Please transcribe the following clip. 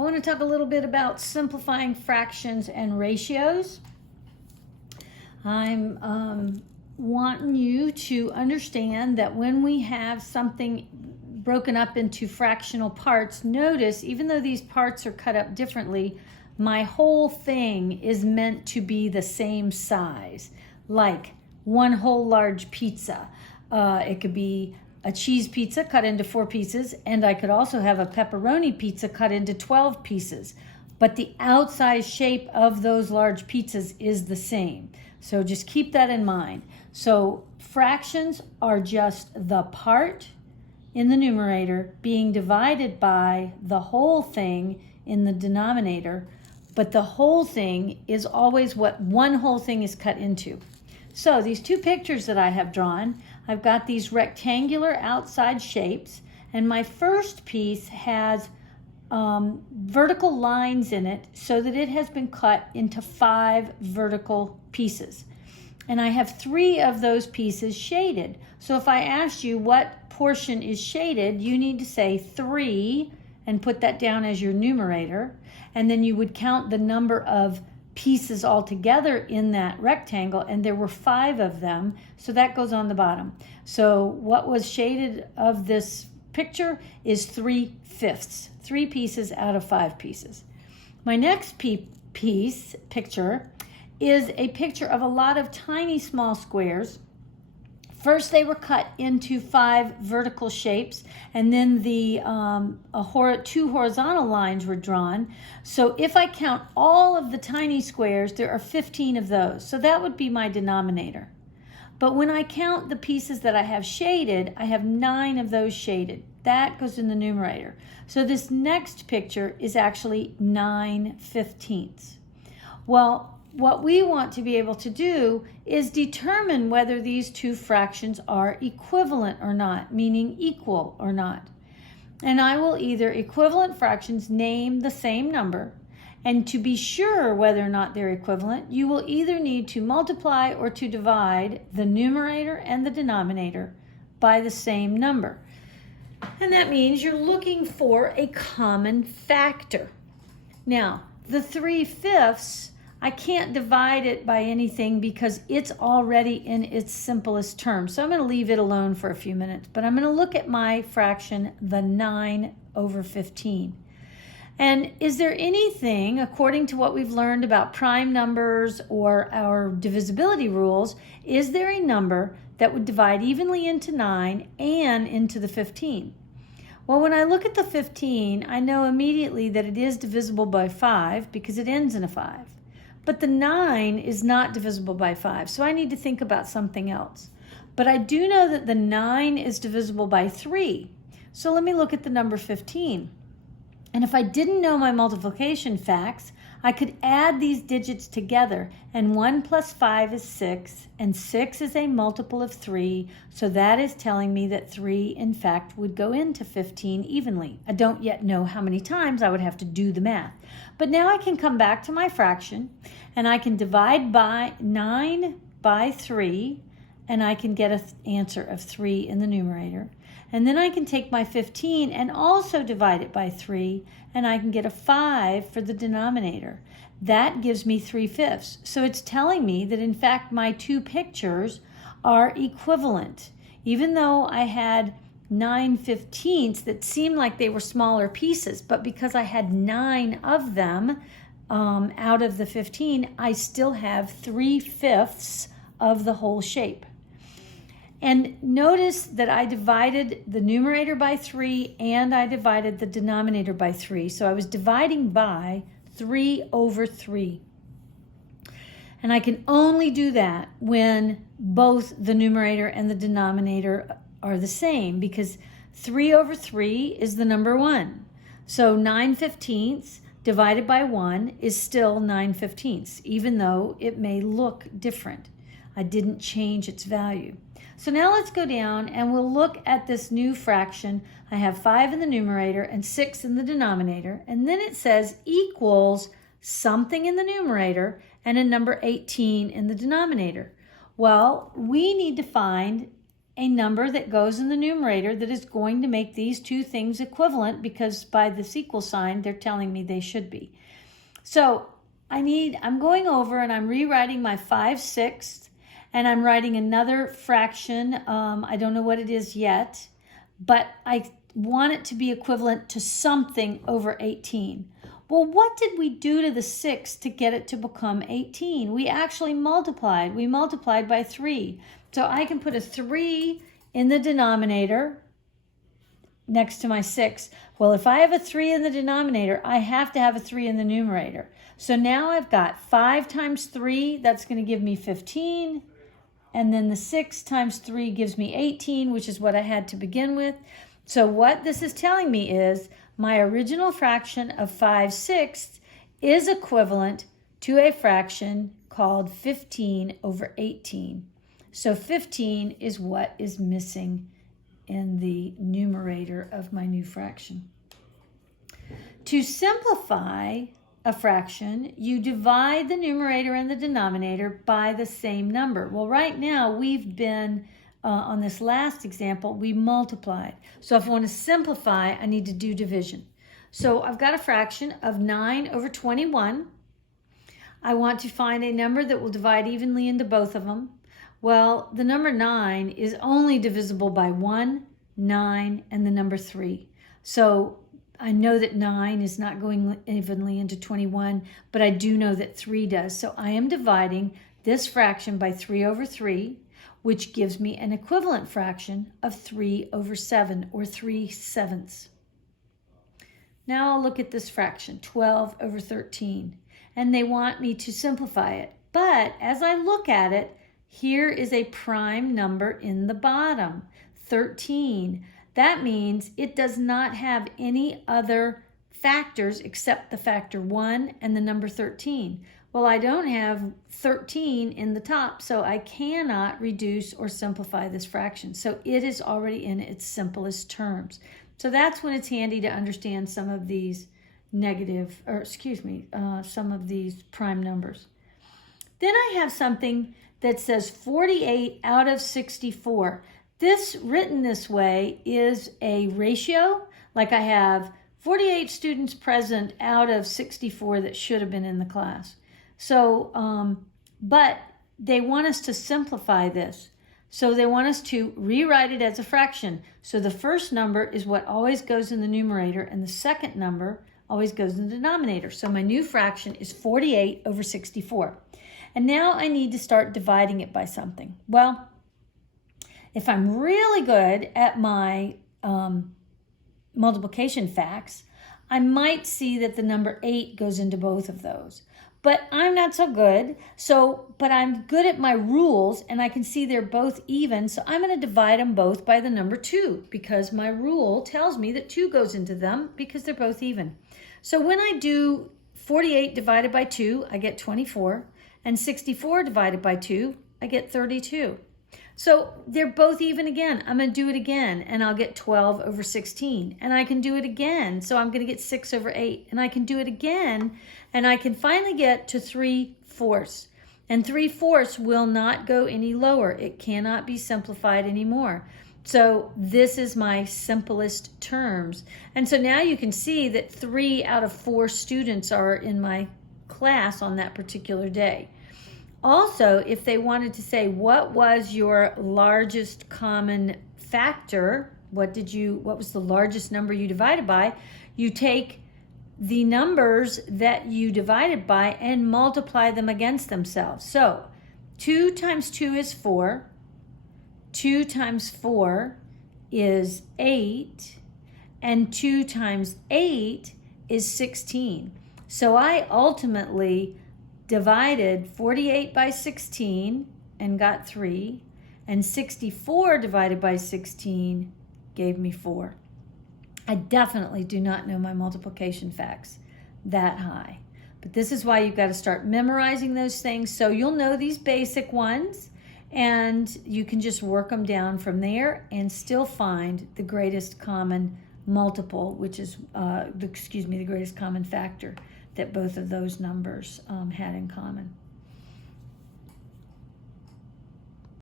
I want to talk a little bit about simplifying fractions and ratios. I'm wanting you to understand that when we have something broken up into fractional parts, notice even though these parts are cut up differently, my whole thing is meant to be the same size, like one whole large pizza. It could be a cheese pizza cut into 4 pieces, and I could also have a pepperoni pizza cut into 12 pieces. But the outside shape of those large pizzas is the same. So just keep that in mind. So fractions are just the part in the numerator being divided by the whole thing in the denominator, but the whole thing is always what one whole thing is cut into. So these 2 pictures that I have drawn, I've got these rectangular outside shapes, and my first piece has vertical lines in it so that it has been cut into 5 vertical pieces. And I have 3 of those pieces shaded. So if I asked you what portion is shaded, you need to say 3 and put that down as your numerator. And then you would count the number of pieces altogether in that rectangle, and there were 5 of them, so that goes on the bottom. So what was shaded of this picture is 3/5, 3 pieces out of 5 pieces. My next picture is a picture of a lot of tiny small squares. First, they were cut into 5 vertical shapes, and then the 2 horizontal lines were drawn. So if I count all of the tiny squares, there are 15 of those. So that would be my denominator. But when I count the pieces that I have shaded, I have 9 of those shaded. That goes in the numerator. So this next picture is actually 9/15. Well, what we want to be able to do is determine whether these 2 fractions are equivalent or not, meaning equal or not. And I will either equivalent fractions name the same number, and to be sure whether or not they're equivalent, you will either need to multiply or to divide the numerator and the denominator by the same number. And that means you're looking for a common factor. Now, the 3/5, I can't divide it by anything because it's already in its simplest term. So I'm going to leave it alone for a few minutes, but I'm going to look at my fraction, the 9/15. And is there anything, according to what we've learned about prime numbers or our divisibility rules, is there a number that would divide evenly into 9 and into the 15? Well, when I look at the 15, I know immediately that it is divisible by 5 because it ends in a 5. But the 9 is not divisible by 5, so I need to think about something else. But I do know that the 9 is divisible by 3. So let me look at the number 15. And if I didn't know my multiplication facts, I could add these digits together, and 1 plus 5 is 6, and 6 is a multiple of 3, so that is telling me that 3, in fact, would go into 15 evenly. I don't yet know how many times I would have to do the math. But now I can come back to my fraction, and I can divide by 9 by 3, and I can get an answer of 3 in the numerator. And then I can take my 15 and also divide it by 3, and I can get a 5 for the denominator. That gives me 3/5. So it's telling me that, in fact, my 2 pictures are equivalent. Even though I had 9/15 that seemed like they were smaller pieces, but because I had 9 of them out of the 15, I still have 3/5 of the whole shape. And notice that I divided the numerator by 3 and I divided the denominator by 3. So I was dividing by 3/3. And I can only do that when both the numerator and the denominator are the same, because 3/3 is the number 1. So 9/15 divided by 1 is still 9/15, even though it may look different. I didn't change its value. So now let's go down and we'll look at this new fraction. I have 5 in the numerator and 6 in the denominator, and then it says equals something in the numerator and a number 18 in the denominator. Well, we need to find a number that goes in the numerator that is going to make these two things equivalent, because by this equal sign, they're telling me they should be. So I'm going over and I'm rewriting my 5/6, and I'm writing another fraction. I don't know what it is yet, but I want it to be equivalent to something over 18. Well, what did we do to the 6 to get it to become 18? We actually multiplied. We multiplied by 3. So I can put a 3 in the denominator next to my 6. Well, if I have a 3 in the denominator, I have to have a 3 in the numerator. So now I've got 5 times 3, that's going to give me 15. And then the 6 times 3 gives me 18, which is what I had to begin with. So what this is telling me is my original fraction of 5/6 is equivalent to a fraction called 15 over 18. So 15 is what is missing in the numerator of my new fraction. To simplify a fraction, you divide the numerator and the denominator by the same number. Well, right now we've been, on this last example, we multiplied. So if I want to simplify, I need to do division. So I've got a fraction of 9 over 21. I want to find a number that will divide evenly into both of them. Well, the number 9 is only divisible by 1, 9, and the number 3. So I know that 9 is not going evenly into 21, but I do know that 3 does. So I am dividing this fraction by 3 over 3, which gives me an equivalent fraction of 3 over 7, or 3/7. Now I'll look at this fraction, 12 over 13, and they want me to simplify it. But as I look at it, here is a prime number in the bottom, 13. That means it does not have any other factors except the factor 1 and the number 13. Well, I don't have 13 in the top, so I cannot reduce or simplify this fraction. So it is already in its simplest terms. So that's when it's handy to understand some of these some of these prime numbers. Then I have something that says 48 out of 64. This, written this way, is a ratio. Like I have 48 students present out of 64 that should have been in the class. So, but they want us to simplify this. So they want us to rewrite it as a fraction. So the first number is what always goes in the numerator, and the second number always goes in the denominator. So my new fraction is 48 over 64. And now I need to start dividing it by something. Well, if I'm really good at my multiplication facts, I might see that the number 8 goes into both of those. But I'm not so good, but I'm good at my rules, and I can see they're both even, so I'm going to divide them both by the number 2, because my rule tells me that 2 goes into them because they're both even. So when I do 48 divided by 2, I get 24, and 64 divided by 2, I get 32. So they're both even again. I'm going to do it again, and I'll get 12 over 16. And I can do it again, so I'm going to get 6 over 8. And I can do it again, and I can finally get to 3/4. And 3/4 will not go any lower. It cannot be simplified anymore. So this is my simplest terms. And so now you can see that 3 out of 4 students are in my class on that particular day. Also, if they wanted to say, what was your largest common factor? What was the largest number you divided by? You take the numbers that you divided by and multiply them against themselves. So 2 times 2 is 4. 2 times 4 is 8. And 2 times 8 is 16. So I ultimately divided 48 by 16 and got 3, and 64 divided by 16 gave me 4. I definitely do not know my multiplication facts that high, but this is why you've got to start memorizing those things, so you'll know these basic ones, and you can just work them down from there and still find the greatest common multiple, which is the greatest common factor that both of those numbers had in common.